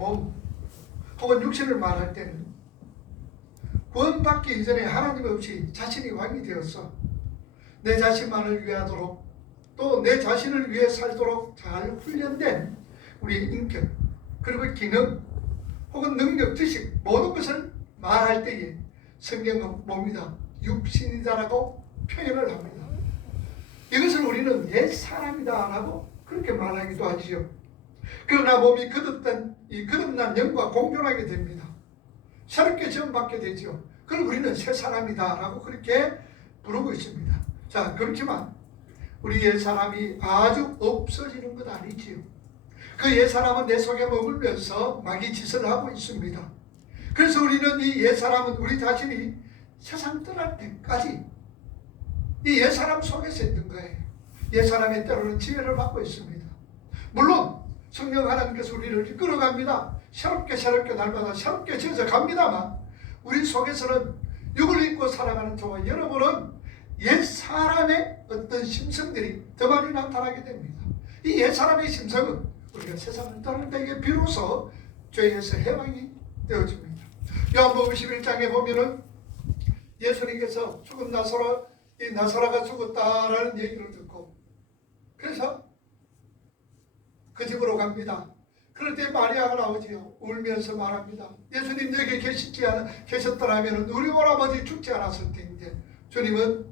몸 혹은 육신을 말할 때는 구원받기 이전에 하나님 없이 자신이 왕이 되어서 내 자신만을 위하도록 또 내 자신을 위해 살도록 잘 훈련된 우리의 인격 그리고 기능 혹은 능력, 지식 모든 것을 말할 때에 성경은 몸이다, 육신이다라고 표현을 합니다. 이것을 우리는 옛 사람이다 라고 그렇게 말하기도 하지요. 그러나 몸이 거듭된 이 거듭난 영과 공존하게 됩니다. 새롭게 지원받게 되죠. 그럼 우리는 새 사람이다 라고 그렇게 부르고 있습니다. 자, 그렇지만 우리 옛 사람이 아주 없어지는 것 아니지요. 그 옛 사람은 내 속에 머물면서 마귀 짓을 하고 있습니다. 그래서 우리는 이 옛 사람은 우리 자신이 세상 떠날 때까지 이 옛 사람 속에서 있는 거예요. 옛 사람의 때로는 지혜를 받고 있습니다. 물론 성령 하나님께서 우리를 이끌어갑니다. 새롭게 날마다 새롭게 지어져 갑니다만 우리 속에서는 육을 입고 살아가는 저와 여러분은 옛 사람의 어떤 심성들이 더 많이 나타나게 됩니다. 이 옛 사람의 심성은 우리가 세상을 떠날 때에 비로소 죄에서 해방이 되어집니다. 요한복음 11장에 보면은 예수님께서 죽은 나사로가 죽었다라는 얘기를 듣고 그래서 그 집으로 갑니다. 그럴 때 마리아가 나오지요. 울면서 말합니다. 예수님 여기 계셨더라면 우리 오라버지 죽지 않았을 텐데. 주님은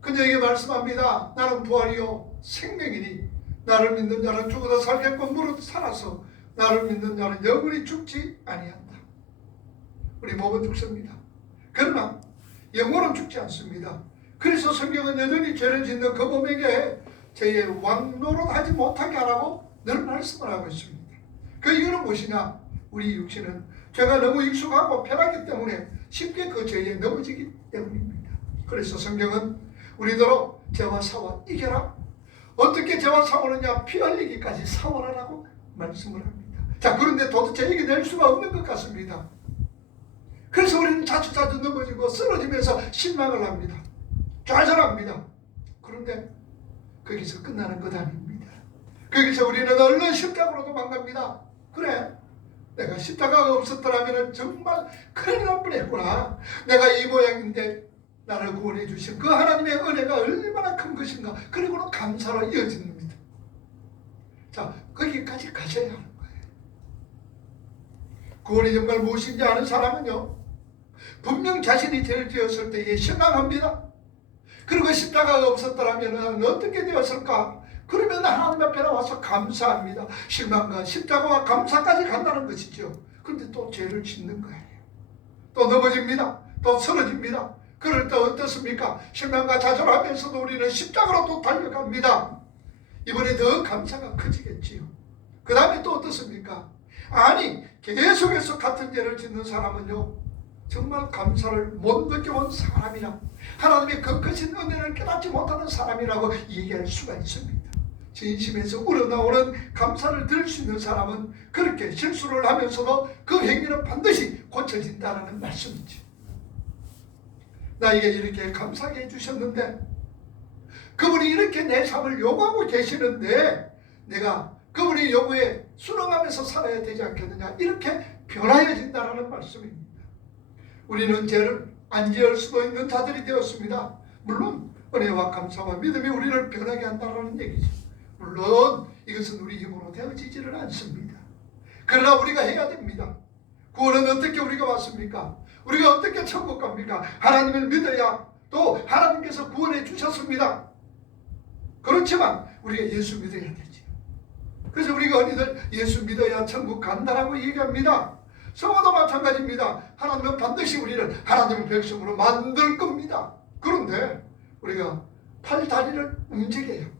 그녀에게 말씀합니다. 나는 부활이요 생명이니 나를 믿는 자는 죽어도 살겠고 무릇 살아서 나를 믿는 자는 영원히 죽지 아니한다. 우리 몸은 죽습니다. 그러나 영혼은 죽지 않습니다. 그래서 성경은 여전히 죄를 짓는 그 몸에게 죄의 왕노릇하지 못하게 하라고 늘 말씀을 하고 있습니다. 그 이유는 무엇이냐? 우리 육신은 죄가 너무 익숙하고 편하기 때문에 쉽게 그 죄에 넘어지기 때문입니다. 그래서 성경은 우리더러 죄와 싸워 이겨라. 어떻게 죄와 싸우느냐? 피 흘리기까지 싸워라라고 말씀을 합니다. 자, 그런데 도대체 이겨낼 수가 없는 것 같습니다. 그래서 우리는 자주 넘어지고 쓰러지면서 실망을 합니다. 좌절합니다. 그런데 거기서 끝나는 것 아닙니다. 거기서 우리는 얼른 십자가로 도망갑니다. 그래, 내가 십자가가 없었더라면 정말 큰일 날 뻔했구나. 내가 이 모양인데 나를 구원해 주신 그 하나님의 은혜가 얼마나 큰 것인가. 그리고는 감사로 이어집니다. 자, 거기까지 가셔야 하는 거예요. 구원이 정말 무엇인지 아는 사람은요, 분명 자신이 죄를 지었을 때에 실망합니다. 그리고 십자가가 없었더라면 어떻게 되었을까? 그러면 하나님 앞에 나와서 감사합니다. 실망과 십자가와 감사까지 간다는 것이죠. 그런데 또 죄를 짓는 거예요. 또 넘어집니다. 또 쓰러집니다. 그럴 때 어떻습니까? 실망과 좌절하면서도 우리는 십자가로 또 달려갑니다. 이번에 더 감사가 커지겠지요. 그 다음에 또 어떻습니까? 아니, 계속해서 같은 죄를 짓는 사람은요, 정말 감사를 못 느껴본 사람이라, 하나님의 그 크신 은혜를 깨닫지 못하는 사람이라고 얘기할 수가 있습니다. 진심에서 우러나오는 감사를 들을 수 있는 사람은 그렇게 실수를 하면서도 그 행위는 반드시 고쳐진다는 말씀이지. 나에게 이렇게 감사하게 해주셨는데, 그분이 이렇게 내 삶을 요구하고 계시는데 내가 그분의 요구에 순응하면서 살아야 되지 않겠느냐, 이렇게 변화해진다는 말씀입니다. 우리는 죄를 안 지을 수도 있는 자들이 되었습니다. 물론 은혜와 감사와 믿음이 우리를 변하게 한다는 얘기죠. 물론 이것은 우리 힘으로 되어지지를 않습니다. 그러나 우리가 해야 됩니다. 구원은 어떻게 우리가 왔습니까? 우리가 어떻게 천국 갑니까? 하나님을 믿어야 또 하나님께서 구원해 주셨습니다. 그렇지만 우리가 예수 믿어야 되죠. 그래서 우리가 언니들 예수 믿어야 천국 간다라고 얘기합니다. 성화도 마찬가지입니다. 하나님은 반드시 우리를 하나님의 백성으로 만들 겁니다. 그런데 우리가 팔다리를 움직여야 합니다.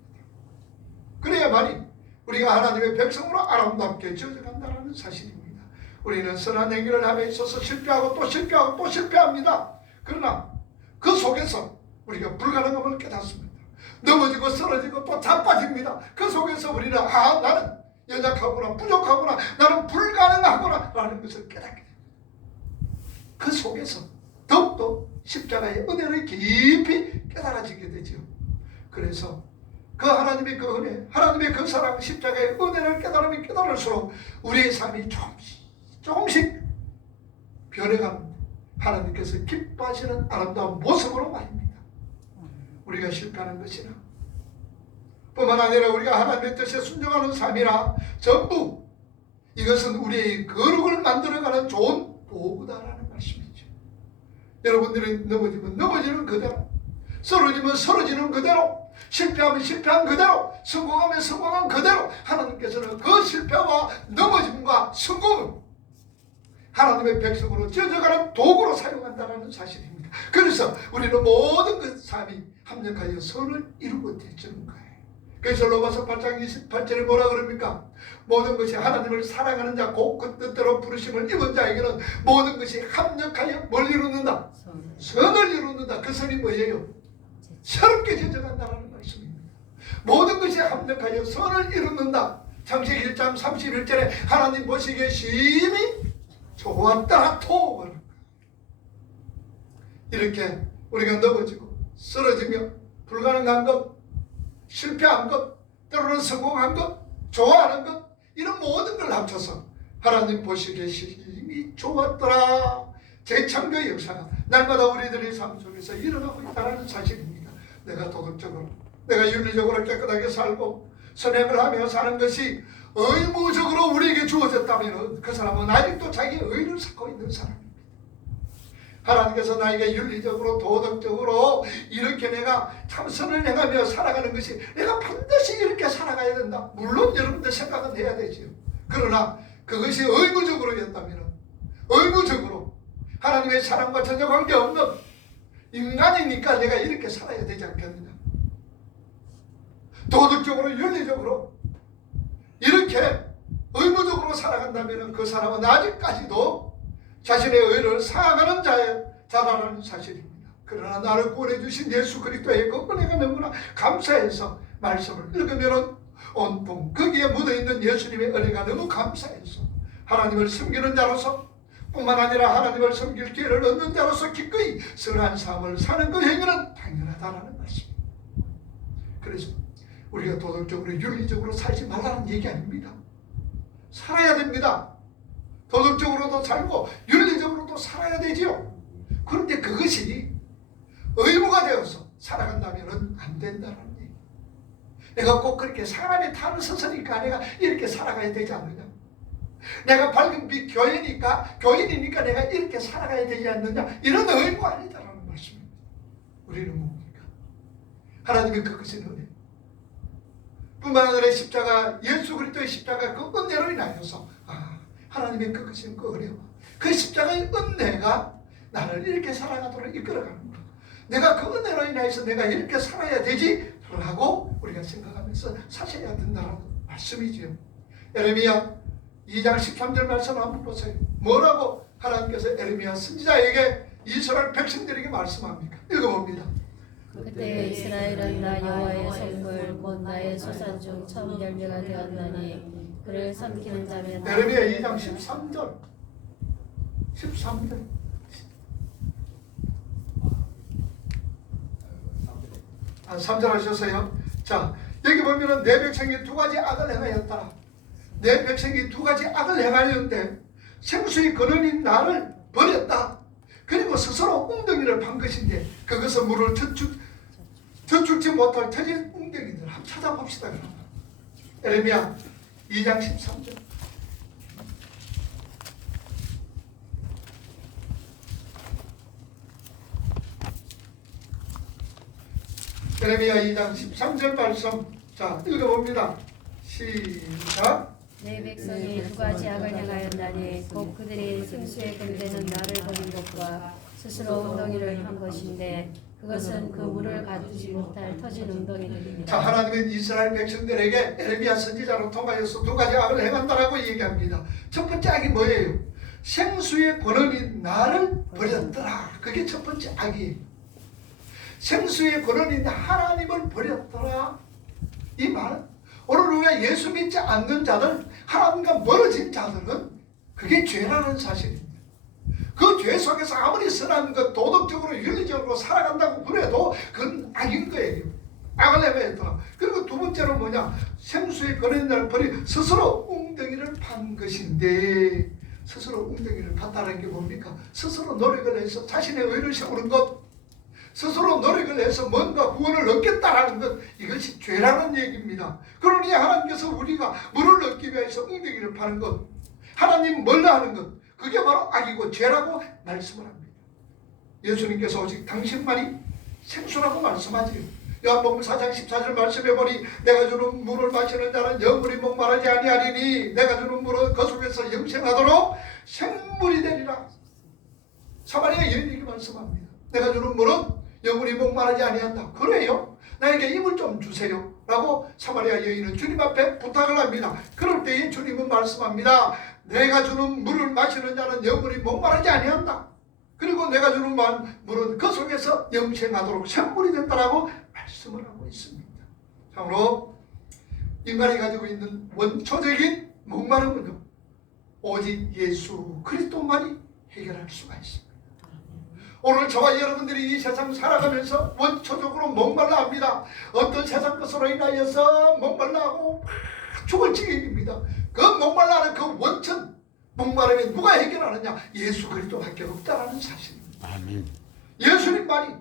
그래야만이 우리가 하나님의 백성으로 아름답게 지어져 간다는 사실입니다. 우리는 선한 행위를 함에 있어서 실패하고 또 실패하고 또 실패합니다. 그러나 그 속에서 우리가 불가능함을 깨닫습니다. 넘어지고 쓰러지고 또 자빠집니다. 그 속에서 우리는 나는 연약하구나, 부족하구나, 나는 불가능하구나 라는 것을 깨닫게 됩니다. 그 속에서 더욱더 십자가의 은혜를 깊이 깨달아지게 되죠. 그래서 그 하나님의 그 은혜, 하나님의 그 사랑, 십자가의 은혜를 깨달으면 깨달을수록 우리의 삶이 조금씩 변해가는 하나님께서 기뻐하시는 아름다운 모습으로 말입니다. 우리가 실패하는 것이나 뿐만 아니라 우리가 하나님의 뜻에 순종하는 삶이나 전부 이것은 우리의 거룩을 만들어가는 좋은 도구다라는 말씀이죠. 여러분들이 넘어지면 넘어지는 그대로, 쓰러지면 쓰러지는 그대로, 실패하면 실패한 그대로, 성공하면 성공한 그대로 하나님께서는 그 실패와 넘어짐과 성공을 하나님의 백성으로 찢어져가는 도구로 사용한다는 사실입니다. 그래서 우리는 모든 그 삶이 합력하여 선을 이루고 되주는 거예요. 그래서 로마서 8장 28절에 뭐라 그럽니까? 모든 것이 하나님을 사랑하는 자, 곧 그 뜻대로 부르심을 입은 자에게는 모든 것이 합력하여 뭘 이루는다? 선을 이루는다. 그 선이 뭐예요? 새롭게 젖어간다는 말씀입니다. 모든 것이 합력하여 선을 이루는다. 창세기 1장 31절에 하나님 보시기에 심히 좋았다 토. 이렇게 우리가 넘어지고 쓰러지며 불가능한 것, 실패한 것, 때로는 성공한 것, 좋아하는 것, 이런 모든 걸 합쳐서 하나님 보시기에 심히 좋았더라. 재창조의 역사가 날마다 우리들의 삶 속에서 일어나고 있다는 사실입니다. 내가 도덕적으로, 내가 윤리적으로 깨끗하게 살고 선행을 하며 사는 것이 의무적으로 우리에게 주어졌다면 그 사람은 아직도 자기의 의를 찾고 있는 사람입니다. 하나님께서 나에게 윤리적으로 도덕적으로 이렇게 내가 참선을 행하며 살아가는 것이 내가 반드시 이렇게 살아가야 된다. 물론 여러분들 생각은 해야 되지요. 그러나 그것이 의무적으로였다면 의무적으로 하나님의 사랑과 전혀 관계없는 인간이니까 내가 이렇게 살아야 되지 않겠느냐. 도덕적으로 윤리적으로 이렇게 의무적으로 살아간다면 그 사람은 아직까지도 자신의 의를 사랑하는 자라는 사실입니다. 그러나 나를 구원해 주신 예수 그리스도의 그 은혜가 너무나 감사해서 말씀을 읽으면 온통 거기에 묻어있는 예수님의 은혜가 너무 감사해서 하나님을 섬기는 자로서 뿐만 아니라 하나님을 섬길 기회를 얻는 자로서 기꺼이 선한 삶을 사는 그 행위는 당연하다는 말씀입니다. 그래서 우리가 도덕적으로 윤리적으로 살지 말라는 얘기 아닙니다. 살아야 됩니다. 도덕적으로도 살고 윤리적으로도 살아야 되지요. 그런데 그것이 의무가 되어서 살아간다면 안 된다는 얘기. 내가 꼭 그렇게 사람의 탈을 썼으니까 내가 이렇게 살아가야 되지 않느냐. 내가 밝은 빛 교인이니까 내가 이렇게 살아가야 되지 않느냐. 이런 의무가 아니다라는 말씀입니다. 우리는 뭡니까? 하나님의 그것은 은혜. 뿐만 아니라 십자가, 예수 그리스도의 십자가 그 은혜로 인하여서 하나님의 그것은 그 은혜와 그 십자가의 은혜가 나를 이렇게 살아가도록 이끌어가는 거야. 내가 그 은혜로 인하여서 내가 이렇게 살아야 되지 라고 우리가 생각하면서 사셔야 된다는 말씀이지요. 에레미야 2장 13절 말씀 한번 보세요. 뭐라고 하나님께서 에레미야 선지자에게 이스라엘 백성들에게 말씀합니까? 읽어봅니다. 그때 이스라엘은 나 여호와의 성물 곧 나의 소산 중 처음 열매가 되었나니 그를 삼키는 자면 에레미야 2장 13절 3절 하셨어요. 자, 여기 보면은 내 백성이 두 가지 악을 행하였다. 내 백성이 두 가지 악을 행하였는데 생수의 근원인 나를 버렸다. 그리고 스스로 웅덩이를 판 것인데 그것은 물을 젖죽지 못할 터진 웅덩이들. 한번 찾아봅시다. 에레미야 2장 13절. 에레미야 2장 13절 말씀. 자, 읽어봅니다. 시작. 내 백성이 두 가지 악을 행하였나니 곧 그들이 생수에 근대는 나를 버린 것과 스스로 웅덩이를 판 것인데 그것은 그 물을 가두지 못할 터진 웅덩이들입니다. 자, 하나님은 이스라엘 백성들에게 에레미야 선지자로 통하여서 두 가지 악을 행한다라고 얘기합니다. 첫 번째 악이 뭐예요? 생수의 권원인 나를 버렸더라. 그게 첫 번째 악이에요. 생수의 권원인 하나님을 버렸더라. 이 말은 오늘 우리가 예수 믿지 않는 자들, 하나님과 멀어진 자들은 그게 죄라는 사실입니다. 그 죄 속에서 아무리 선한 것, 도덕적으로 윤리적으로 살아간다고 그래도 그건 악인 거예요. 악을 내버렸더라. 그리고 두 번째로 뭐냐? 생수에 꺼낸다는 벌이 스스로 웅덩이를 판 것인데, 스스로 웅덩이를 팠다는 게 뭡니까? 스스로 노력을 해서 자신의 의를 세우는 것, 스스로 노력을 해서 뭔가 구원을 얻겠다라는 것, 이것이 죄라는 얘기입니다. 그러니 하나님께서 우리가 물을 얻기 위해서 웅덩이를 파는 것, 하나님 멀라 하는 것, 그게 바로 악이고 죄라고 말씀을 합니다. 예수님께서 오직 당신만이 생수라고 말씀하지요. 요한복음 4장 14절 말씀해 보니 내가 주는 물을 마시는 자는 영원히 목마르지 아니하리니 내가 주는 물은 그 속에서 영생하도록 생물이 되리라. 사마리아 여인에게 말씀합니다. 내가 주는 물은 영원히 목마르지 아니한다. 그래요? 나에게 이 물 좀 주세요 라고 사마리아 여인은 주님 앞에 부탁을 합니다. 그럴 때에 주님은 말씀합니다. 내가 주는 물을 마시는 자는 영원히 목마르지 아니한다. 그리고 내가 주는 물은 그 속에서 영생하도록 생물이 된다라고 말씀을 하고 있습니다. 참으로 인간이 가지고 있는 원초적인 목마름은요, 오직 예수 그리스도만이 해결할 수가 있습니다. 오늘 저와 여러분들이 이 세상 살아가면서 원초적으로 목말라 합니다. 어떤 세상 것으로 인하여서 목말라 하고 죽을 지경입니다. 그 목말라는 그 원천 목마름에 누가 해결하느냐? 예수 그리스도밖에 없다라는 사실입니다. 아멘. 예수님만이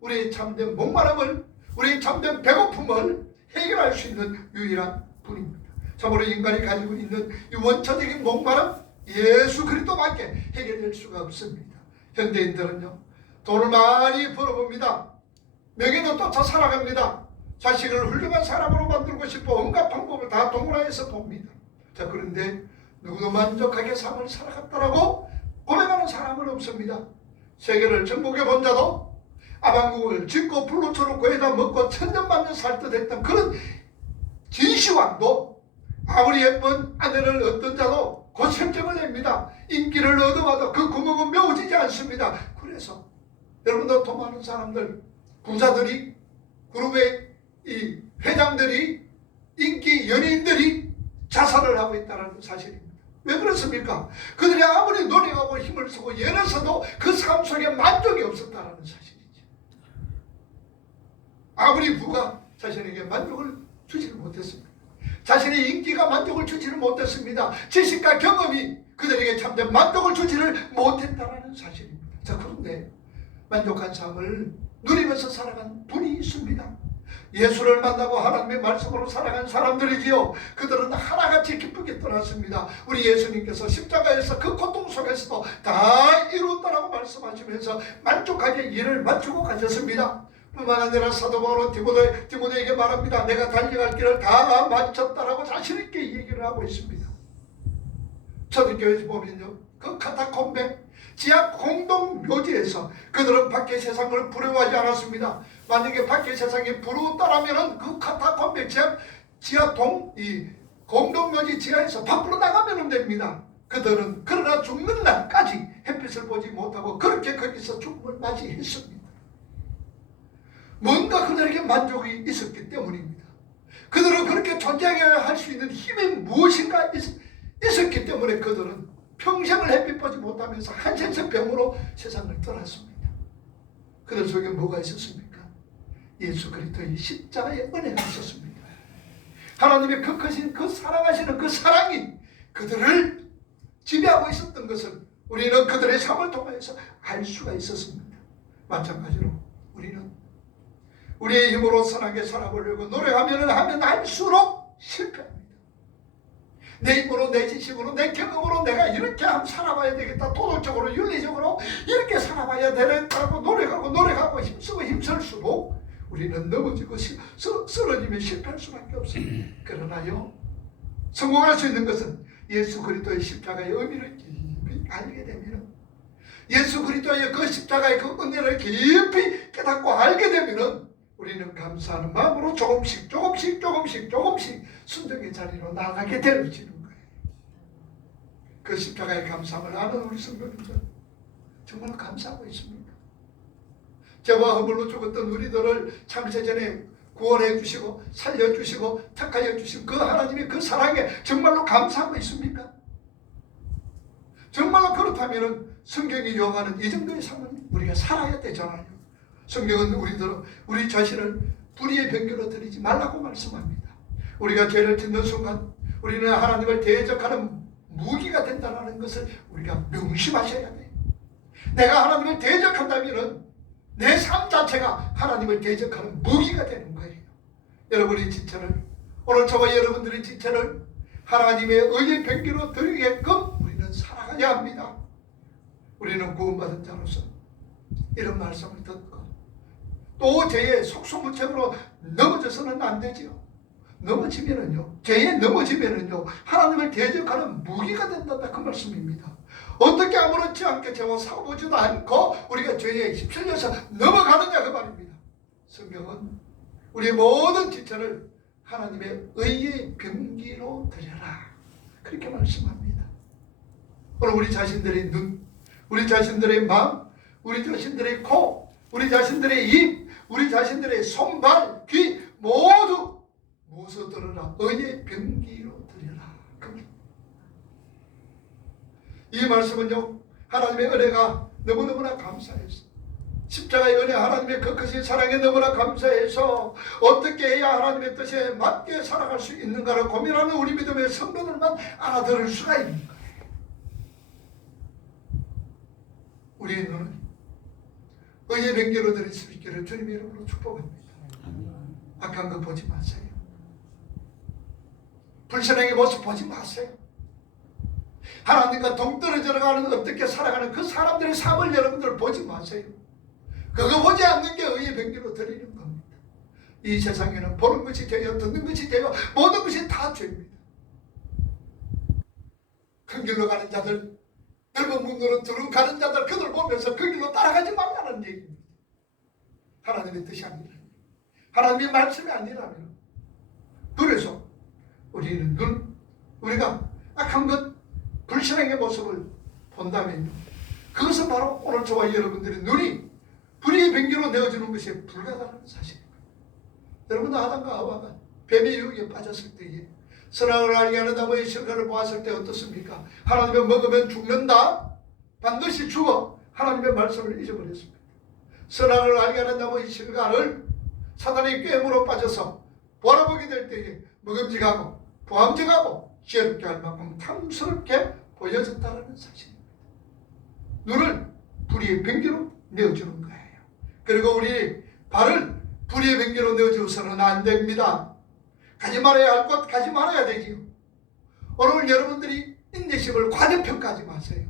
우리의 참된 목마름을, 우리의 참된 배고픔을 해결할 수 있는 유일한 분입니다. 참으로 인간이 가지고 있는 이 원초적인 목마름, 예수 그리스도밖에 해결될 수가 없습니다. 현대인들은요, 돈을 많이 벌어봅니다. 명예도 쫓아 살아갑니다. 자식을 훌륭한 사람으로 만들고 싶어 온갖 방법을 다 동원해서 봅니다. 자, 그런데 누구도 만족하게 삶을 살아갔다라고 고백하는 사람은 없습니다. 세계를 정복해 본 자도 아방국을 짓고 불로 쳐놓고 해다 먹고 천년만년 살 듯 했던 그런 진시황도 아무리 예쁜 아내를 얻던 자도 곧 실적을 냅니다. 인기를 얻어봐도 그 구멍은 메워지지 않습니다. 그래서 여러분들 돈 많은 사람들, 부자들이, 그룹의 이 회장들이, 인기 연예인들이 자살을 하고 있다는 사실입니다. 왜 그렇습니까? 그들이 아무리 노력하고 힘을 쓰고 애를 써도 그 삶 속에 만족이 없었다는 사실이죠. 아무리 부가 자신에게 만족을 주지를 못했습니다. 자신의 인기가 만족을 주지를 못했습니다. 지식과 경험이 그들에게 참된 만족을 주지를 못했다는 사실입니다. 자, 그런데 만족한 삶을 누리면서 살아간 분이 있습니다. 예수를 만나고 하나님의 말씀으로 살아간 사람들이지요. 그들은 하나같이 기쁘게 떠났습니다. 우리 예수님께서 십자가에서 그 고통 속에서도 다 이루었다라고 말씀하시면서 만족하게 일을 마치고 가셨습니다. 뿐만 아니라 사도 바울은 디모데에게 말합니다. 내가 달려갈 길을 다 마쳤다라고 자신 있게 얘기를 하고 있습니다. 초대교회에서 보면요, 그 카타콤베 지하 공동 묘지에서 그들은 밖의 세상을 부러워하지 않았습니다. 만약에 밖의 세상이 부러웠다라면 그 카타콤베 지하 공동 묘지 지하에서 밖으로 나가면 됩니다. 그들은 그러나 죽는 날까지 햇빛을 보지 못하고 그렇게 거기서 죽음을 맞이했습니다. 뭔가 그들에게 만족이 있었기 때문입니다. 그들은 그렇게 존재하게 할 수 있는 힘이 무엇인가 있었기 때문에 그들은 평생을 햇빛 보지 못하면서 한센서 병으로 세상을 떠났습니다. 그들 속에 뭐가 있었습니까? 예수 그리스도의 십자가의 은혜가 있었습니다. 하나님의 그 크신 그 사랑하시는 그 사랑이 그들을 지배하고 있었던 것을 우리는 그들의 삶을 통해서 알 수가 있었습니다. 마찬가지로 우리는 우리의 힘으로 선하게 살아보려고 노력하면 할수록 실패합니다. 내 힘으로, 내 지식으로, 내 경험으로 내가 이렇게 한번 살아봐야 되겠다, 도덕적으로, 윤리적으로 이렇게 살아봐야 되겠다고 노력하고 힘쓸수록 우리는 넘어지고 쓰러지며 실패할 수밖에 없습니다. 그러나요, 성공할 수 있는 것은 예수 그리스도의 십자가의 의미를 깊이 알게 되면, 예수 그리스도의 그 십자가의 그 은혜를 깊이 깨닫고 알게 되면 우리는 감사하는 마음으로 조금씩 순종의 자리로 나아가게 되는 거예요. 그 십자가의 감사함을 아는 우리 성도님들 정말 감사하고 있습니다. 죄와 허물로 죽었던 우리들을 창세전에 구원해 주시고 살려주시고 택하여 주신 그 하나님의 그 사랑에 정말로 감사하고 있습니까? 정말로 그렇다면 성경이 요구하는 이 정도의 삶은 우리가 살아야 되잖아요. 성경은 우리 자신을 불의의 변개로 드리지 말라고 말씀합니다. 우리가 죄를 짓는 순간 우리는 하나님을 대적하는 무기가 된다는 것을 우리가 명심하셔야 돼요. 내가 하나님을 대적한다면 내 삶 자체가 하나님을 대적하는 무기가 되는 거예요. 여러분의 지체를, 오늘 저와 여러분들의 지체를 하나님의 의의 변개로 드리게끔 우리는 살아가야 합니다. 우리는 구원받은 자로서 이런 말씀을 듣고 또 죄의 속수무책으로 넘어져서는 안 되지요. 넘어지면은요, 죄에 넘어지면은요, 하나님을 대적하는 무기가 된다, 그 말씀입니다. 어떻게 아무렇지 않게 죄와 싸워보지도 않고 우리가 죄에 휩쓸려서 넘어가느냐 그 말입니다. 성경은 우리 모든 지체를 하나님의 의의 병기로 드려라, 그렇게 말씀합니다. 오늘 우리 자신들의 눈, 우리 자신들의 마음, 우리 자신들의 코, 우리 자신들의 입, 우리 자신들의 손발, 귀 모두 무엇을 들으라? 의의 병기로 드려라. 이 말씀은요, 하나님의 은혜가 너무너무나 감사해서, 십자가의 은혜, 하나님의 그 크신 사랑에 너무나 감사해서 어떻게 해야 하나님의 뜻에 맞게 살아갈 수 있는가를 고민하는 우리 믿음의 성도들만 알아들을 수가 있는 거예요. 우리의 눈은 의의 병기로 드릴 수 있기를 주님의 이름으로 축복합니다. 악한 거 보지 마세요. 불신앙의 모습 보지 마세요. 하나님과 동떨어져 가는 어떻게 살아가는 그 사람들의 삶을 여러분들 보지 마세요. 그거 보지 않는 게 의의 병기로 드리는 겁니다. 이 세상에는 보는 것이 죄요, 듣는 것이 죄요, 모든 것이 다 죄입니다. 큰 길로 가는 자들, 넓은 문으로 들어가는 자들, 그들 보면서 그 길로 따라가지 말라는 얘기입니다. 하나님의 뜻이 아니라, 하나님의 말씀이 아니라면. 그래서 우리는 우리가 악한 것, 불신앙의 모습을 본다면 그것은 바로 오늘 저와 여러분들의 눈이 불의의 병기로 내어주는 것이 불가능한 사실입니다. 여러분, 아담과 하와가 뱀의 유혹에 빠졌을 때에 선악을 알게 하는 나무의 실과를 보았을 때 어떻습니까? 하나님의 먹으면 죽는다, 반드시 죽어, 하나님의 말씀을 잊어버렸습니다. 선악을 알게 하는 나무의 실과를 사단의 꾀임으로 빠져서 바라보게 될 때에 먹음직하고 보암직하고 지혜롭게 할 만큼 탐스럽게 보여졌다는 사실입니다. 눈을 불의의 병기로 내어주는 거예요. 그리고 우리 발을 불의의 병기로 내어주어서는 안 됩니다. 가지 말아야 할 것 가지 말아야 되지요. 오늘 여러분들이 인내심을 과대평가하지 마세요.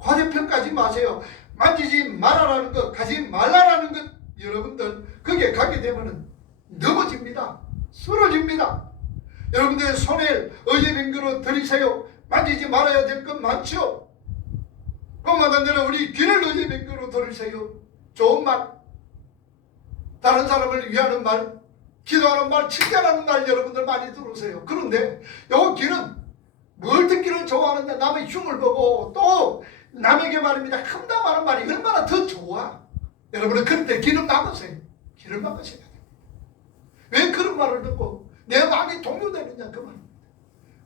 과대평가하지 마세요. 만지지 말아라는 것, 가지 말라라는 것, 여러분들 거기에 가게 되면 넘어집니다. 쓰러집니다. 여러분들의 손에 의의 병기로 들이세요. 만지지 말아야 될 것 많죠. 뿐만 아니라 우리 귀를 의의 병기로 들이세요. 좋은 말, 다른 사람을 위하는 말, 기도하는 말, 칭찬하는 말 여러분들 많이 들으세요. 그런데 요 귀는 뭘 듣기를 좋아하는데 남의 흉을 보고 또 남에게 말입니다. 험담하는 말이 얼마나 더 좋아. 여러분은 그런데 귀를 막으세요. 귀를 막으셔야 돼요. 왜 그런 말을 듣고 내 마음이 동요되느냐 그 말입니다.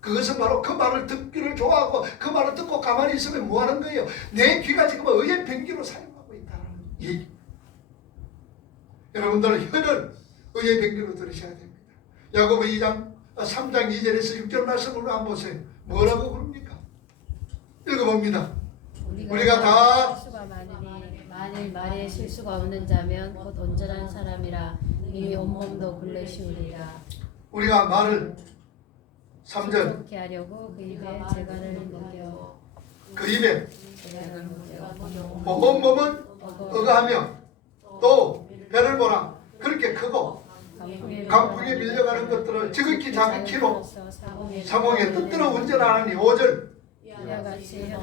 그것은 바로 그 말을 듣기를 좋아하고 그 말을 듣고 가만히 있으면 뭐하는 거예요? 내 귀가 지금 의의 병기로 사용하고 있다는 얘기. 여러분들은 혀를 의의 병기로 들으셔야 됩니다. 야고보 2장 3장 2절에서 6절 말씀으로 한번 보세요. 뭐라고 그럽니까? 읽어봅니다. 우리가 다 실수가 많으니 만일 말에 실수가 없는 자면 곧 온전한 사람이라 이미 온몸도 굴레시우리라. 우리가 말을 3절 그렇게 하려고 그 입에 재간을 먹여 그 입에 재간을 먹여 온몸은 어가하며 또 배를 보라 그렇게 크고 강풍에 밀려가는 것들을 지극히 작은 키로 사공에 뜻대로 운전하느니 5절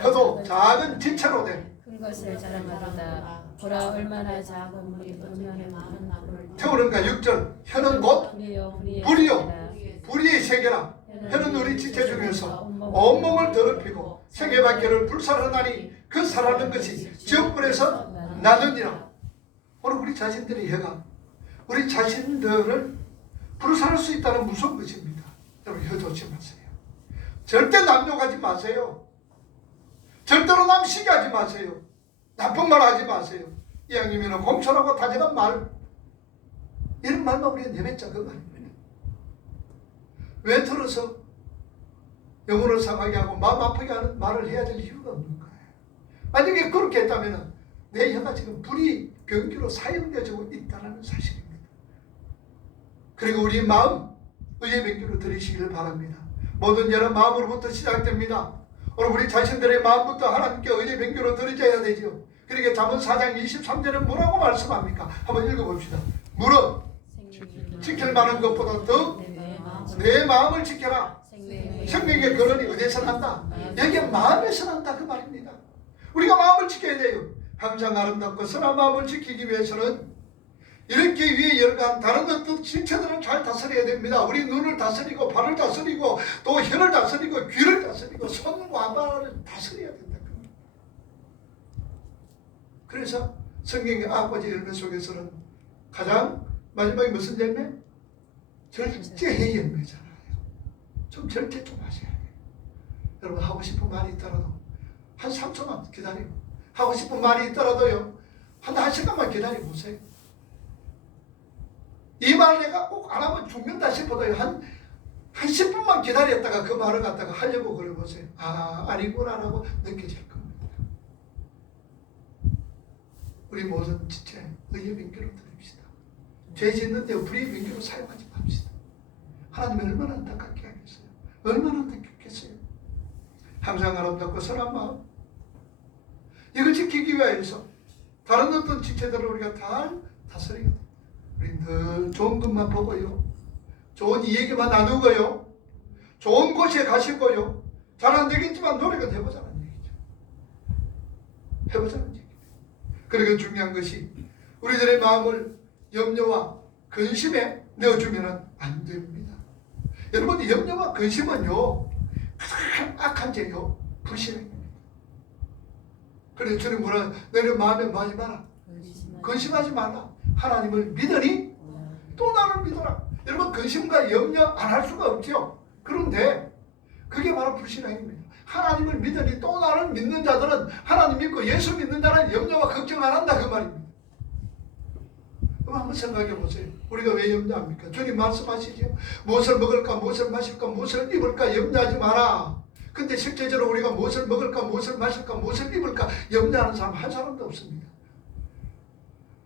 혀도 작은 지체로 된 큰 것을 자랑하도다. 보라 얼마나 작은 물이 얼마나 많은 나무를 태우는가 6절 혀는 곧 불이요 불의의 세계라. 혀는 우리 지체 중에서 온몸을 더럽히고 세계밖에를 불살하나니 그 살아는 것이 지옥불에서 나느니라. 오늘 우리 자신들의 혀가 우리 자신들을 불살할 수 있다는 무서운 것입니다. 여러분 혀 조심하세요. 절대 남 욕하지 마세요. 절대로 남 시기하지 마세요. 나쁜 말 하지 마세요. 이왕이면 공손하고 다정한 말 이런 말만 우리가 내뱉자 그 말입니다. 왜 들어서 영혼을 상하게 하고 마음 아프게 하는 말을 해야 될 이유가 없는 거예요. 만약에 그렇게 했다면 내 혀가 지금 불이 병기로 사용되어지고 있다는 사실입니다. 그리고 우리 마음 의의 병기로 들이시기를 바랍니다. 모든 일은 마음으로부터 시작됩니다. 오늘 우리 자신들의 마음부터 하나님께 의의 병기로 들이져야 되죠. 그러니까 잠언 4장 23절은 뭐라고 말씀합니까? 한번 읽어봅시다. 무릇 지킬 만한 것보다 더 내 마음을 지켜라. 생명의 근원이 어디서 난다? 여기에 마음에서 난다 그 말입니다. 우리가 마음을 지켜야 돼요. 항상 아름답고 선한 마음을 지키기 위해서는 이렇게 위에 열간 다른 어떤 신체들은 잘 다스려야 됩니다. 우리 눈을 다스리고 발을 다스리고 또 혀를 다스리고 귀를 다스리고 손과 발을 다스려야 된다. 그래서 성경의 9가지 열매 속에서는 가장 마지막에 무슨 열매? 절제의 열매잖아요. 좀 절제 좀 하셔야 돼요. 여러분 하고 싶은 말이 있더라도 한 3초만 기다리고 하고 싶은 말이 있더라도요 한 1시간만 기다려보세요. 이 말 내가 꼭 안 하면 죽는다 싶어도요 한 10분만 기다렸다가 그 말을 갖다가 하려고 그래보세요. 아 아니구나라고 느껴질 겁니다. 우리 모든 지체 의의 병기로 드립시다. 죄 짓는데 불의의 병기로 사용하지 맙시다. 하나님 얼마나 안타깝게 하겠어요. 얼마나 안타깝겠어요. 항상 아름답고 선한 마음 이걸 지키기 위해서 다른 어떤 지체들을 우리가 다 다스려야 돼요. 우리 늘 좋은 것만 보고요. 좋은 이야기만 나누고요. 좋은 곳에 가시고요. 잘 안 되겠지만 노력은 해보자는 얘기죠. 해보자는 얘기죠. 그리고 중요한 것이 우리들의 마음을 염려와 근심에 넣어주면 안 됩니다. 여러분 염려와 근심은요 가장 악한 죄요 불신입니다. 그래서 주님 뭐라 너는 마음에 뭐 하지 마라 근심하지 마라. 하나님을 믿으니 또 나를 믿어라. 여러분 근심과 염려 안 할 수가 없죠. 그런데 그게 바로 불신앙입니다. 하나님을 믿으니 또 나를 믿는 자들은 하나님 믿고 예수 믿는 자는 염려와 걱정 안 한다 그 말입니다. 그럼 한번 생각해 보세요. 우리가 왜 염려합니까? 주님 말씀하시죠. 무엇을 먹을까 무엇을 마실까 무엇을 입을까 염려하지 마라. 근데 실제적으로 우리가 무엇을 먹을까 무엇을 마실까 무엇을 입을까 염려하는 사람 한 사람도 없습니다.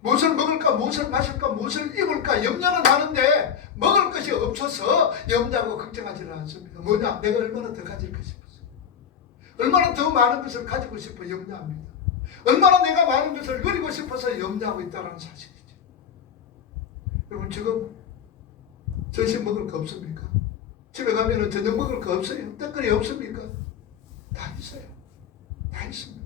무엇을 먹을까 무엇을 마실까 무엇을 입을까 염려는 하는데 먹을 것이 없어서 염려하고 걱정하지는 않습니다. 뭐냐? 내가 얼마나 더 가질 것이 없어. 얼마나 더 많은 것을 가지고 싶어 염려합니다. 얼마나 내가 많은 것을 누리고 싶어서 염려하고 있다는 사실이죠. 여러분 지금 점심 먹을 거 없습니까? 집에 가면 저녁 먹을 거 없어요? 떡거리 없습니까? 다 있어요. 다 있습니다.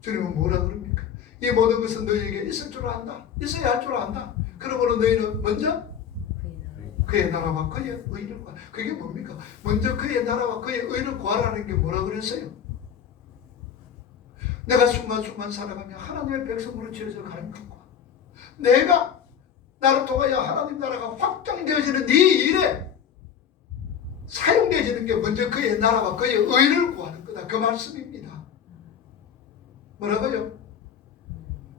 주님은 뭐라 그럽니까? 이 모든 것은 너희에게 있을 줄 안다. 있어야 할 줄 안다. 그러므로 너희는 먼저 그의 나라와 그의 의를 구하라. 그게 뭡니까? 먼저 그의 나라와 그의 의를 구하라는 게 뭐라 그랬어요? 내가 순간순간 살아가며 하나님의 백성으로 지어져 가는 것과 내가 나를 통하여 하나님 나라가 확장되어지는 이 일에 사용되어지는 게 먼저 그의 나라와 그의 의를 구하는 거다. 그 말씀입니다. 뭐라고요?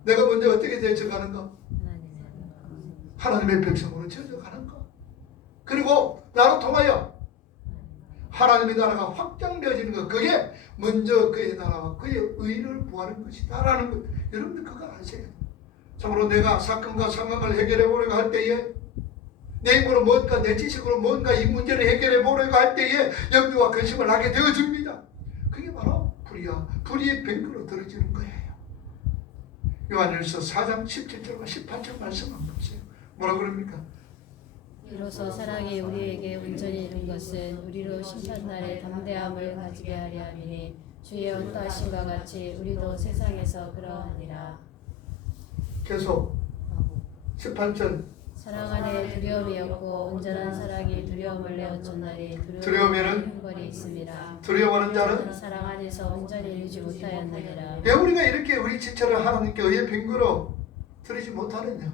내가 먼저 어떻게 되어가는 거? 하나님의 백성으로 지어져가는 거. 그리고 나를 통하여 하나님의 나라가 확장되어지는 것. 그게 먼저 그의 나라와 그의 의를 구하는 것이다 라는 것. 여러분들 그거 아세요? 참으로 내가 사건과 상황을 해결해 보려고 할 때에 내 힘으로 뭔가 내 지식으로 뭔가 이 문제를 해결해 보려고 할 때에 염려와 근심을 하게 되어집니다. 그게 바로 불의의 병기로 들어지는 거예요. 요한일서 4장 17절과 18절 말씀 한번 보세요. 뭐라 그럽니까? 이로써 사랑이 우리에게 온전히 이룬 것은 우리로 심판날에 담대함을 가지게 하려 함이니 주의 언도하심과 같이 우리도 세상에서 그러하니라. 계속 18절 사랑 안에 두려움이 없고 온전한 사랑이 두려움을 내어쫓나니 두려움에는 흥벌이 있습니다. 두려워하는 자는 사랑 안에서 온전히 이루지 못하였느니라. 왜 우리가 이렇게 우리 지체를 하나님께 의의 병거로 드리지 못하느냐?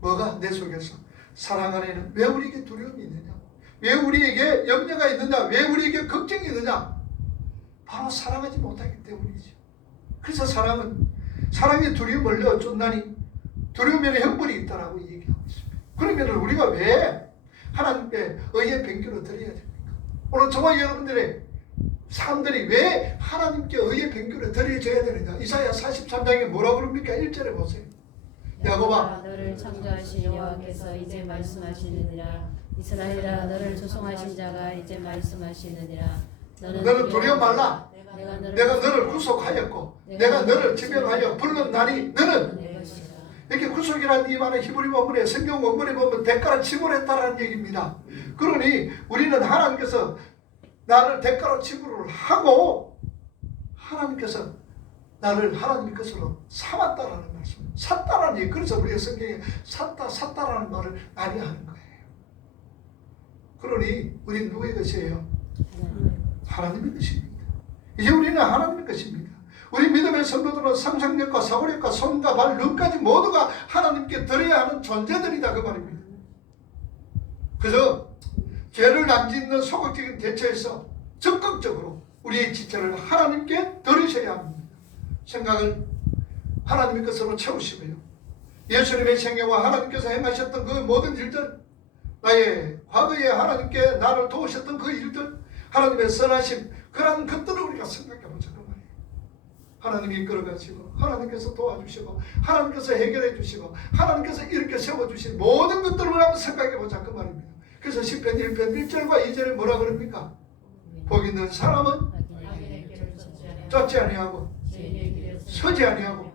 뭐가 내 속에서 사랑 안에는 왜 우리에게 두려움이 있느냐? 왜 우리에게 염려가 있느냐? 왜 우리에게 걱정이 있느냐? 바로 사랑하지 못하기 때문이죠. 그래서 사랑이 두려움을 내어쫓나니 두려움에는 형벌이 있다라고 얘기하고 있습니다. 그러면 우리가 왜 하나님께 의의 변규를 드려야 됩니까? 오늘 저와 여러분들의 사람들이 왜 하나님께 의의 변규를 드려줘야 되느냐? 이사야 43장에 뭐라고 그럽니까? 1절에 보세요. 야곱아, 너를 창조하신 여호와께서 이제 말씀하시느니라. 이스라엘아, 너를 조성하신 자가 이제 말씀하시느니라. 너는 두려워 말라. 내가 너를 구속하였고 내가 너를 지명하여 불른 날이 너는 내 것이라. 이렇게 구속이라는 이 말은 히브리 원문에 성경 원문에 보면 대가로 지불했다라는 얘기입니다. 그러니 우리는 하나님께서 나를 대가로 지불을 하고 하나님께서 나를 하나님의 것으로 삼았다라는 말씀, 샀다라는 얘기. 그래서 우리가 성경에 샀다라는 말을 많이 하는 거예요. 그러니 우리는 누구의 것이에요? 하나님의 것입니다. 이제 우리는 하나님의 것입니다. 우리 믿음의 성도들은 상상력과 사고력과 손과 발, 눈까지 모두가 하나님께 드려야 하는 존재들이다 그 말입니다. 그래서 죄를 안 짓는 소극적인 대처에서 적극적으로 우리의 지체를 하나님께 드리셔야 합니다. 생각을 하나님의 것으로 채우시고요. 예수님의 생애와 하나님께서 행하셨던 그 모든 일들, 나의 과거에 하나님께 나를 도우셨던 그 일들, 하나님의 선하심, 그런 것들을 우리가 생각해보자 그 말이에요. 하나님이 이끌어가시고 하나님께서 도와주시고 하나님께서 해결해 주시고 하나님께서 이렇게 세워주신 모든 것들을 한번 생각해보자 그 말입니다. 그래서 시편 1편 1절과 2절에 뭐라 그럽니까? 복 있는 사람은 쫓지 아니하고 서지 아니하고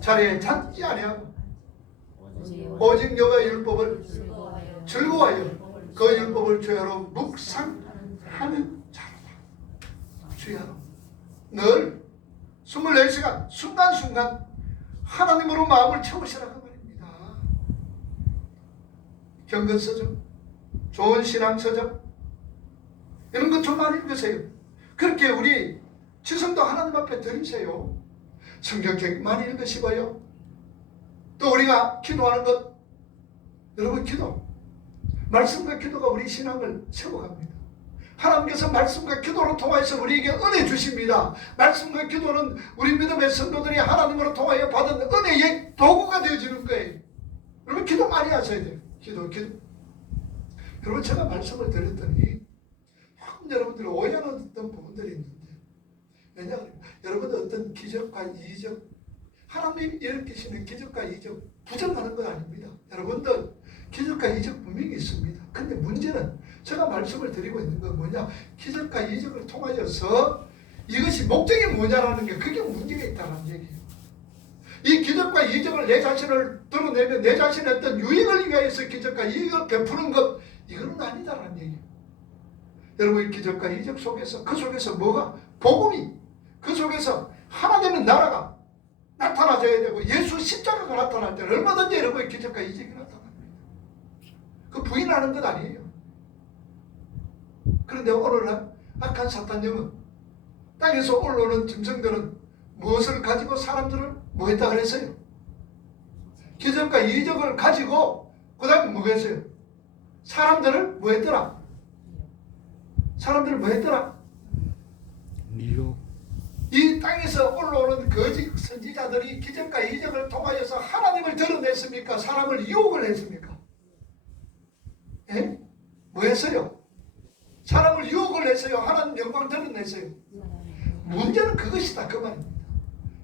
자리에 앉지 아니하고 오직 여호와의 율법을 즐거워하여 그 율법을 주야로 묵상하는 자로다. 주야로 늘 24시간 순간순간 하나님으로 마음을 채우시라 그 말입니다. 경건서적, 좋은 신앙서적 이런 것 좀 많이 읽으세요. 그렇게 우리 지성도 하나님 앞에 드리세요. 성경책 많이 읽으시고요. 또 우리가 기도하는 것, 여러분 기도, 말씀과 기도가 우리 신앙을 세워갑니다. 하나님께서 말씀과 기도로 통하여서 우리에게 은혜 주십니다. 말씀과 기도는 우리 믿음의 성도들이 하나님으로 통하여 받은 은혜의 도구가 되어지는 거예요. 여러분 기도 많이 하셔야 돼요. 기도. 여러분 제가 말씀을 드렸더니 여러분들이 오해하는 어떤 부분들이 있는데, 왜냐하면 여러분들 어떤 기적과 이적, 하나님이 일으키시는 기적과 이적 부정하는 건 아닙니다. 여러분들 기적과 이적 분명히 있습니다. 근데 문제는 제가 말씀을 드리고 있는 건 뭐냐, 기적과 이적을 통하여서 이것이 목적이 뭐냐라는 게, 그게 문제가 있다는 얘기예요. 이 기적과 이적을 내 자신을 드러내면 내 자신의 어떤 유익을 위하여서 기적과 이적을 베푸는 것, 이거는 아니다라는 얘기예요. 여러분 기적과 이적 속에서, 그 속에서 뭐가? 복음이, 그 속에서 하나님의 나라가 나타나줘야 되고 예수 십자가가 나타날 때는 얼마든지 여러분의 기적과 이적이 나타납니다. 그 부인하는 것 아니에요. 그런데 오늘날 악한 사탄 영은 땅에서 올라오는 짐승들은 무엇을 가지고 사람들을 뭐 했다 그랬어요? 기적과 이적을 가지고 그 다음에 뭐 했어요? 사람들을 뭐 했더라? 사람들을 뭐 했더라? 미혹. 이 땅에서 올라오는 거짓 선지자들이 기적과 이적을 통하여서 하나님을 드러냈습니까? 사람을 유혹을 했습니까? 예? 뭐 했어요? 사람을 유혹을 했어요? 하나님 영광 드러냈어요? 문제는 그것이다 그 말입니다.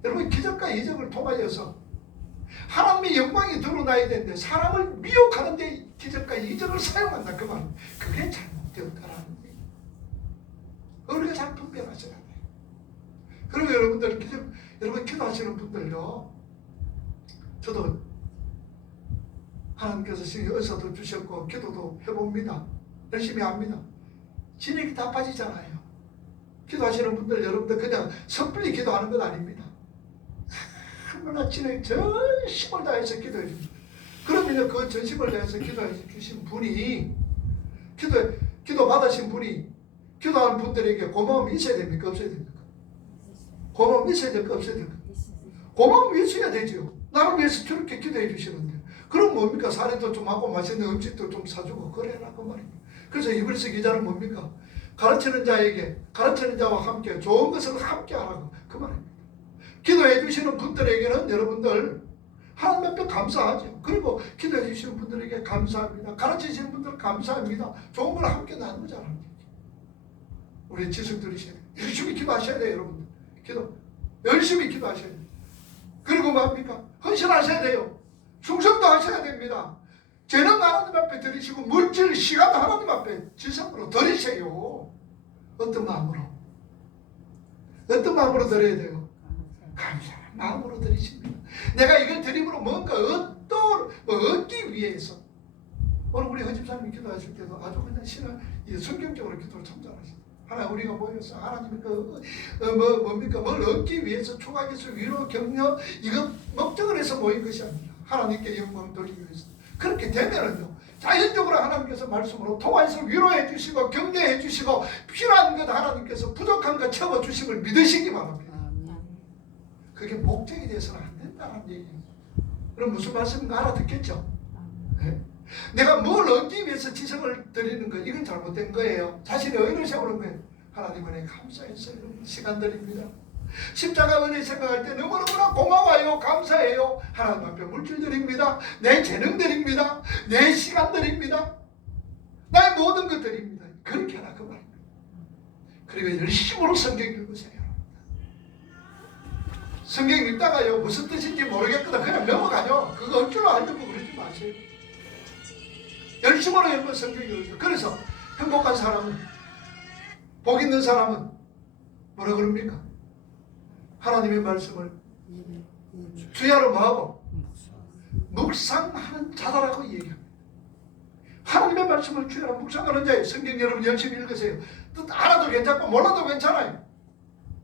여러분 기적과 이적을 통하여서 하나님의 영광이 드러나야 되는데 사람을 미혹하는 데 기적과 이적을 사용한다 그 말입니다. 그게 잘못되었다라는 얘기예요. 우리가 잘 분별하셔야 돼요. 그리고 여러분들 여러분 기도하시는 분들요, 저도 하나님께서 은사도 주셨고 기도도 해봅니다. 열심히 합니다. 진액이 다 빠지잖아요. 기도하시는 분들 여러분들 그냥 섣불리 기도하는 건 아닙니다. 얼마나 진액 전심을 다해서 기도해 줍니다. 그러면 그 전심을 다해서 기도해 주신 분이 기도 받으신 분이 기도하는 분들에게 고마움이 있어야 됩니까? 없어야 됩니까? 고마움이 있어야 될까? 없어야 될까? 고마움이 있어야 되죠. 나를 위해서 저렇게 기도해 주시는데. 그럼 뭡니까? 사례도 좀 하고 맛있는 음식도 좀 사주고 그래라 그 말입니다. 그래서 이브리스 기자는 뭡니까? 가르치는 자에게, 가르치는 자와 함께 좋은 것을 함께 하라고 그 말입니다. 기도해 주시는 분들에게는 여러분들 하나님 앞에 감사하죠. 그리고 기도해 주시는 분들에게 감사합니다. 가르치시는 분들 감사합니다. 좋은 걸 함께 나누자는 얘기. 우리 지성 들으셔야 돼요. 열심히 기도하셔야 돼요, 여러분들. 기도 열심히 기도하셔야 돼요. 그리고 뭡니까? 헌신하셔야 돼요. 충성도 하셔야 됩니다. 죄는 하나님 앞에 드리시고 물질, 시간 하나님 앞에 지성으로 드리세요. 어떤 마음으로? 어떤 마음으로 드려야 돼요? 감사한 마음으로 드리십니다. 내가 이걸 드림으로 뭔가 얻기 위해서. 오늘 우리 허집사님이 기도하실 때도 아주 그냥 신앙, 성경적으로 기도를 참 잘하시죠. 하나 우리가 모여서 하나님이 뭡니까? 뭘 얻기 위해서 초각에서 위로 격려 이거 목적을 해서 모인 것이 아니라 하나님께 영광 돌리기 위해서. 그렇게 되면은요, 자연적으로 하나님께서 말씀으로 통화해서 위로해 주시고 격려해 주시고 필요한 것 하나님께서 부족한 것 채워 주심을 믿으시기 바랍니다. 그게 목적이 돼서는 안 된다는 얘기예요. 그럼 무슨 말씀인가 알아듣겠죠? 네? 내가 뭘 얻기 위해서 지성을 드리는 거, 이건 잘못된 거예요. 자신의 의를 세우는 거예요. 하나님 은혜 감사해서 이런 시간 드립니다. 십자가 은혜 생각할 때 너무너무나 고마워요. 감사해요. 하나님 앞에 물질 드립니다. 내 재능 드립니다. 내 시간 드립니다. 나의 모든 것 드립니다. 그렇게 하라 그 말입니다. 그리고 열심으로 성경 읽으세요. 성경 읽다가요 무슨 뜻인지 모르겠거든 그냥 넘어가요. 그거 억지로 하려고 그러지 마세요. 열심으로 읽으면 성경 읽으세요. 그래서 행복한 사람은, 복 있는 사람은 뭐라 그럽니까? 하나님의 말씀을 주야로 뭐하고? 묵상하는 자다라고 얘기합니다. 하나님의 말씀을 주야로 묵상하는 자예요. 성경 여러분 열심히 읽으세요. 뜻 알아도 괜찮고 몰라도 괜찮아요.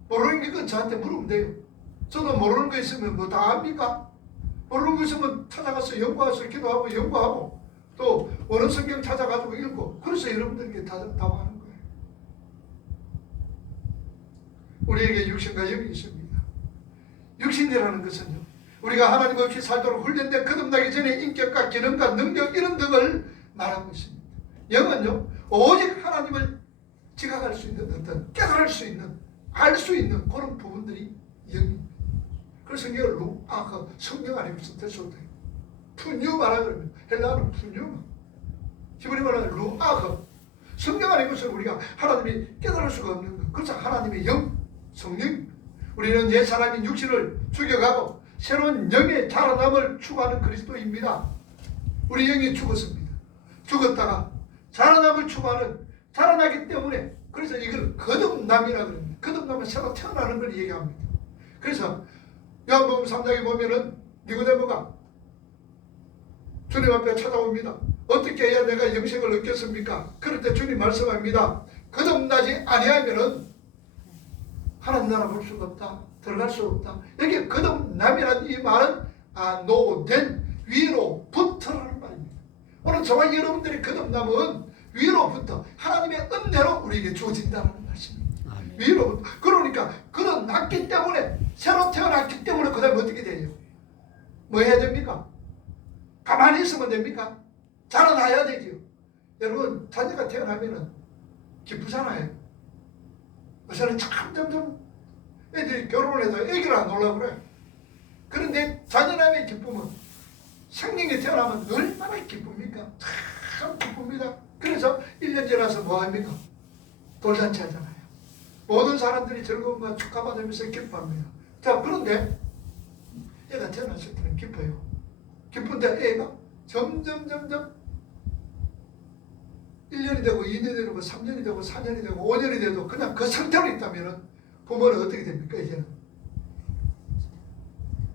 모르는 건 저한테 물으면 돼요. 저도 모르는 거 있으면 뭐 다 압니까? 모르는 거 있으면 찾아가서 연구해서 기도하고 연구하고 또 원어 성경 찾아가지고 읽고 그래서 여러분들에게 답하는 거예요. 우리에게 육신과 영이 있습니다. 육신이라는 것은요, 우리가 하나님 없이 살도록 훈련된 거듭나기 전에 인격과 기능과 능력 이런 등을 말하고 있습니다. 영은요, 오직 하나님을 지각할 수 있는 어떤 깨달을 수 있는 알 수 있는 그런 부분들이 영입니다. 그래서 성경을 성경 안에 무슨 뜻으로 돼요? 푸뉴마라 그러면 헬라어는 푸뉴마, 히브리 말하는 루아흐. 성경 안에 것을 우리가 하나님이 깨달을 수가 없는 것. 그래서 하나님의 영, 성령. 우리는 옛 사람인 육신을 죽여가고 새로운 영의 자라남을 추구하는 그리스도입니다. 우리 영이 죽었습니다. 죽었다가 자라남을 추구하는, 자라나기 때문에, 그래서 이걸 거듭남이라고 합니다. 거듭남은 새로 태어나는 걸 얘기합니다. 그래서 요한복음 3장에 보면은 니고데모가 주님 앞에 찾아옵니다. 어떻게 해야 내가 영생을 얻겠습니까? 그럴 때 주님 말씀합니다. 거듭나지 아니하면은 하나님 나라 볼 수가 없다. 들어갈 수 없다. 여기 거듭남이라는 이 말은 노된 위로부터라는 말입니다. 오늘 저와 여러분들의 거듭남은 위로부터 하나님의 은혜로 우리에게 주어진다는 말씀입니다. 위로부터. 그러니까 거듭났기 때문에, 새로 태어났기 때문에 그 다음에 어떻게 돼요? 뭐 해야 됩니까? 가만히 있으면 됩니까? 자라나야 되죠. 여러분, 자녀가 태어나면은 기쁘잖아요. 요새는 점점 애들이 결혼을 해서 애기를 안 놓으려고 그래. 그런데 자녀남의 기쁨은, 생명이 태어나면 얼마나 기쁩니까? 참 기쁩니다. 그래서 1년 지나서 뭐 합니까? 돌잔치 하잖아요. 모든 사람들이 즐거움과 축하받으면서 기뻐합니다. 자, 그런데 애가 태어났을 때는 기뻐요. 기쁜데 애가 점점 1년이 되고 2년이 되고 3년이 되고 4년이 되고 5년이 돼도 그냥 그 상태로 있다면 부모는 어떻게 됩니까? 이제는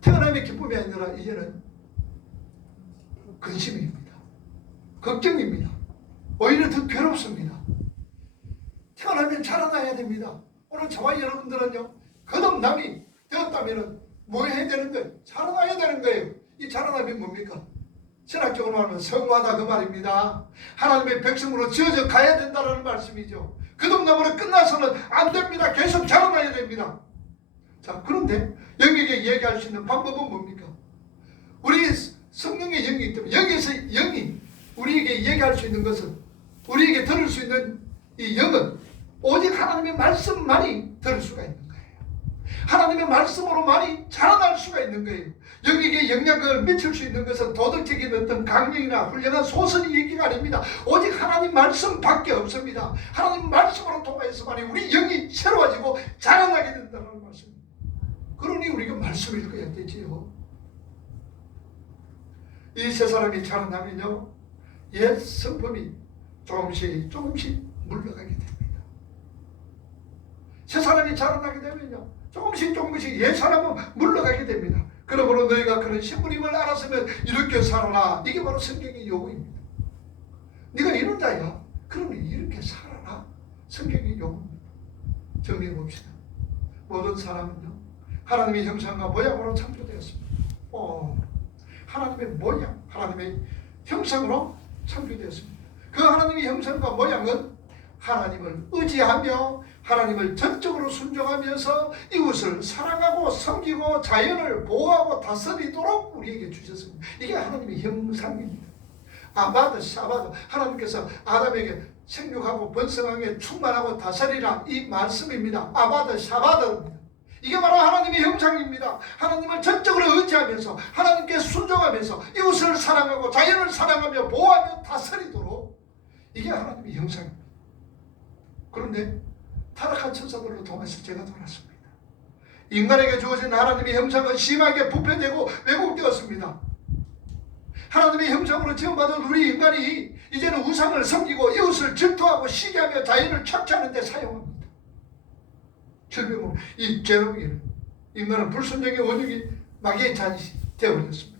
태어남의 기쁨이 아니라 이제는 근심입니다. 걱정입니다. 오히려 더 괴롭습니다. 태어나면 자라나야 됩니다. 오늘 저와 여러분들은요, 거듭남이 되었다면 뭐 해야 되는 거예요? 자라나야 되는 거예요. 이 자라남이 뭡니까? 신학적으로 말하면 성화다 그 말입니다. 하나님의 백성으로 지어져 가야 된다는 말씀이죠. 거듭남으로 끝나서는 안 됩니다. 계속 자라나야 됩니다. 자, 그런데 영에게 얘기할 수 있는 방법은 뭡니까? 우리 성령의 영이 있기 때문에 여기서 영이 우리에게 얘기할 수 있는 것은, 우리에게 들을 수 있는 이 영은 오직 하나님의 말씀만이 들을 수가 있는 거예요. 하나님의 말씀으로만이 자라날 수가 있는 거예요. 영에게 영향을 미칠 수 있는 것은 도덕적인 어떤 강령이나 훌륭한 소설이 얘기가 아닙니다. 오직 하나님 말씀 밖에 없습니다. 하나님 말씀으로 통하여서만이 우리 영이 새로워지고 자라나게 된다는 말씀입니다. 그러니 우리가 말씀을 읽어야 되지요. 이 세 사람이 자라나면요, 옛 성품이 조금씩 물러가게 됩니다. 세 사람이 자라나게 되면요, 조금씩 옛 사람은 물러가게 됩니다. 그러므로 너희가 그런 신부님을 알았으면 이렇게 살아라. 이게 바로 성경의 요구입니다. 네가 이런 자야, 그러면 이렇게 살아라. 성경의 요구입니다. 정리해 봅시다. 모든 사람은요, 하나님의 형상과 모양으로 창조되었습니다. 하나님의 모양, 하나님의 형상으로 창조되었습니다. 그 하나님의 형상과 모양은 하나님을 의지하며 하나님을 전적으로 순종하면서 이웃을 사랑하고 섬기고 자연을 보호하고 다스리도록 우리에게 주셨습니다. 이게 하나님의 형상입니다. 아바드, 샤바드, 하나님께서 아담에게 생육하고 번성하게 충만하고 다스리라, 이 말씀입니다. 아바드, 샤바드입니다. 이게 바로 하나님의 형상입니다. 하나님을 전적으로 의지하면서 하나님께 순종하면서 이웃을 사랑하고 자연을 사랑하며 보호하며 다스리도록, 이게 하나님의 형상입니다. 그런데 타락한 천사들로 통해서 죄가 돌았습니다. 인간에게 주어진 하나님의 형상은 심하게 부패되고 왜곡되었습니다. 하나님의 형상으로 지음받은 우리 인간이 이제는 우상을 섬기고 이웃을 질투하고 시기하며 자연을 착취하는 데 사용합니다. 절벽으로 이 죄로기는 인간은 불순종의 원흉이 마귀의 잔이 되어버렸습니다.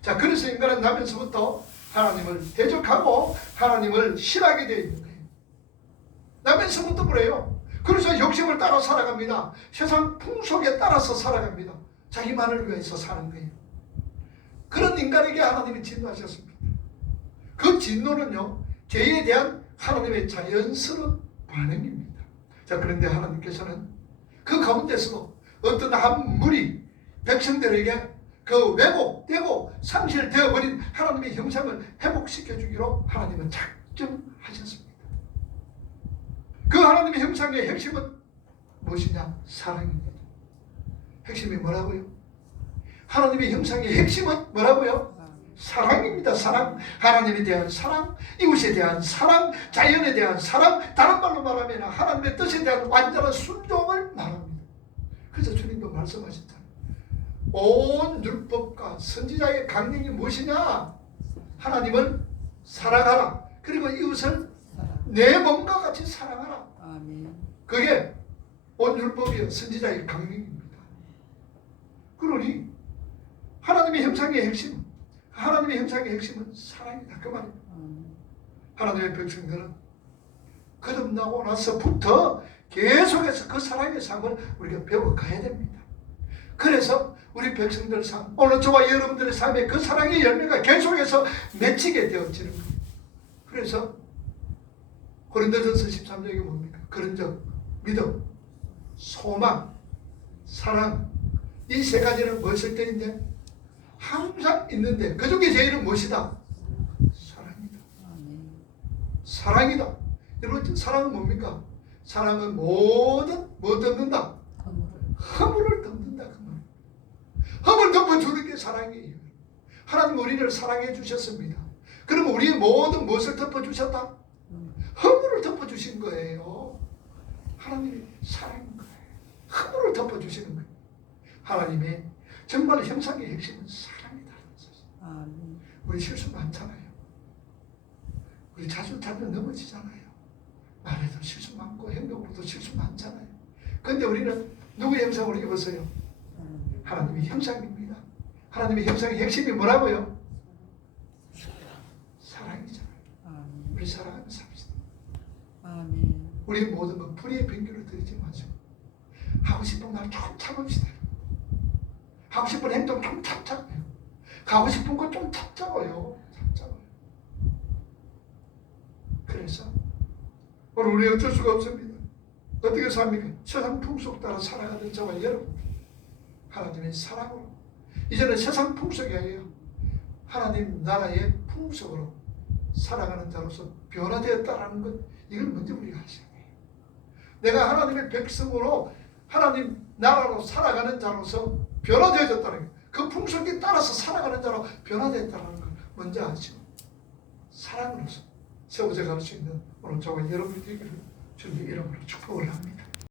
자, 그래서 인간은 나면서부터 하나님을 대적하고 하나님을 싫어하게 되어 있는 거예요. 나면서부터 그래요. 그래서 욕심을 따라 살아갑니다. 세상 풍속에 따라서 살아갑니다. 자기만을 위해서 사는 거예요. 그런 인간에게 하나님이 진노하셨습니다. 그 진노는요, 죄에 대한 하나님의 자연스러운 반응입니다. 자, 그런데 하나님께서는 그 가운데서도 어떤 한 무리 백성들에게 그 왜곡되고 상실되어버린 하나님의 형상을 회복시켜 주기로 하나님은 작정하셨습니다. 그 하나님의 형상의 핵심은 무엇이냐? 사랑입니다. 핵심이 뭐라고요? 하나님의 형상의 핵심은 뭐라고요? 사랑입니다. 사랑. 하나님에 대한 사랑, 이웃에 대한 사랑, 자연에 대한 사랑, 다른 말로 말하면 하나님의 뜻에 대한 완전한 순종을 말합니다. 그래서 주님도 말씀하셨잖아요. 온 율법과 선지자의 강령이 무엇이냐? 하나님을 사랑하라. 그리고 이웃을 내 몸과 같이 사랑하라. 그게 온 율법이요 선지자의 강령입니다. 그러니 하나님의 형상의 핵심, 하나님의 형상의 핵심은 사랑이다, 그 말입니다. 하나님의 백성들은 거듭나고 나서부터 계속해서 그 사랑의 삶을 우리가 배워가야 됩니다. 그래서 우리 백성들 삶, 오늘 저와 여러분들의 삶에 그 사랑의 열매가 계속해서 맺히게 되어지는 겁니다. 그래서 고린도전서 13장이 뭡니까? 그런 적, 믿음, 소망, 사랑, 이 세 가지는 무엇일 때인데? 항상 있는데 그 중에 제일은 무엇이다? 사랑이다. 사랑이다. 여러분, 사랑은 뭡니까? 사랑은 뭐 덮는다? 허물을 덮는다. 그 말. 허물 덮어주는 게 사랑이에요. 하나님 우리를 사랑해 주셨습니다. 그러면 우리의 모든 무엇을 덮어주셨다? 허물을 덮어주신 거예요. 하나님이 사랑인 거예요. 허물을 덮어주시는 거예요. 하나님의 정말 형상의 핵심은 사랑이다라는 사실. 우리 실수 많잖아요. 우리 자주 넘어지잖아요. 말에도 실수 많고 행동으로도 실수 많잖아요. 그런데 우리는 누구의 형상으로 입었어요? 하나님의 형상입니다. 하나님의 형상의 핵심이 뭐라고요? 사랑이잖아요. 우리 사랑하며 삽시다. 우리 모든 건 불의의 변규를 드리지 마세요. 하고 싶은 말 좀 참읍시다. 하고 싶은 행동 좀 참자고요. 가고 싶은 거 좀 참자고요. 그래서 오늘 우리 어쩔 수가 없습니다. 어떻게 삽니까? 세상 풍속 따라 살아가는 저와 여러분, 하나님의 사랑으로 이제는 세상 풍속이 아니에요. 하나님 나라의 풍속으로 살아가는 자로서 변화되었다라는 것, 이걸 먼저 우리가 하셔야 돼요. 내가 하나님의 백성으로 하나님 나라로 살아가는 자로서 변화되어졌다는 것, 그 풍속에 따라서 살아가는 자로 변화됐다는 걸 먼저 아시고 사랑으로서 세워져 갈 수 있는 오늘 저와 여러분이 되기를 주님의 이름으로 축복을 합니다.